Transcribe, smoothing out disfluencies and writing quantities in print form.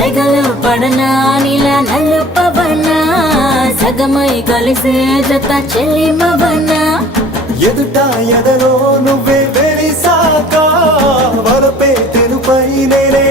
సెగలు పడనా నీలా నలుపవనా సగమై కలిసే జత చెల్లిమవనా ఎదుట ఎదలో నువ్వే వెలిసాక వరపే తెరుపై నేనే